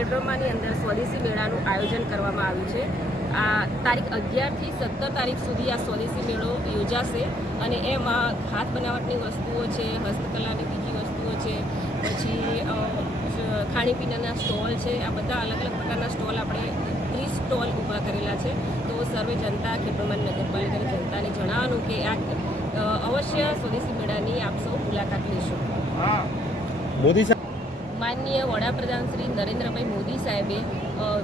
ખેડબ્રહ્માની અંદર સ્વદેશી મેળાનું આયોજન કરવામાં આવ્યું છે। આ તારીખ 11 થી 17 તારીખ સુધી આ સ્વદેશી મેળો યોજાશે અને એમાં હાથ બનાવટની વસ્તુઓ છે, હસ્તકલાની બીજી વસ્તુઓ છે, પછી ખાણીપીણાના સ્ટોલ છે। આ બધા અલગ અલગ પ્રકારના સ્ટોલ આપણે 30 સ્ટોલ ઊભા કરેલા છે। તો સર્વે જનતા ખેડબ્રહ્મા નગરપાલિકાની જનતાને જણાવવાનું કે આ અવશ્ય સ્વદેશી મેળાની આપ સૌ મુલાકાત લેશો। મોદી માનનીય વડાપ્રધાન શ્રી નરેન્દ્રભાઈ મોદી સાહેબે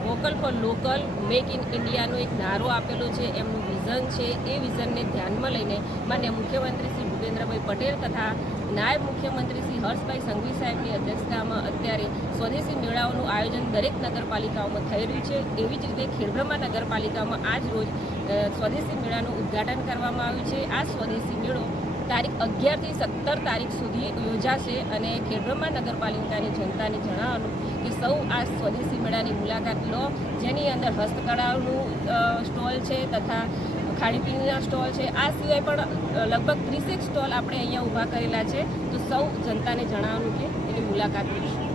vocal for local make in ઇન્ડિયાનો એક નારો આપેલો છે, એમનું વિઝન છે। એ વિઝનને ધ્યાનમાં લઈને માન્ય મુખ્યમંત્રી શ્રી ભૂપેન્દ્રભાઈ પટેલ તથા નાયબ મુખ્યમંત્રી શ્રી હર્ષભાઈ સંઘવી સાહેબની અધ્યક્ષતામાં અત્યારે સ્વદેશી મેળાઓનું આયોજન દરેક નગરપાલિકાઓમાં થઈ રહ્યું છે। એવી જ રીતે ખેડબ્રહ્મા નગરપાલિકામાં આજ રોજ સ્વદેશી મેળાનું ઉદ્ઘાટન કરવામાં આવ્યું છે। આ સ્વદેશી મેળો તારીખ 11 થી 17 તારીખ સુધી યોજાશે અને ખેડબ્રહ્મા નગરપાલિકાની જનતાને જણાવવાનું કે સૌ આ સ્વદેશી મેળાની મુલાકાત લો, જેની અંદર હસ્તકળાનું સ્ટોલ છે તથા ખાણીપીણીના સ્ટોલ છે। આ સિવાય પણ લગભગ 30 સ્ટોલ આપણે અહીંયા ઊભા કરેલા છે। તો સૌ જનતાને જણાવવાનું કે એની મુલાકાત લેશું।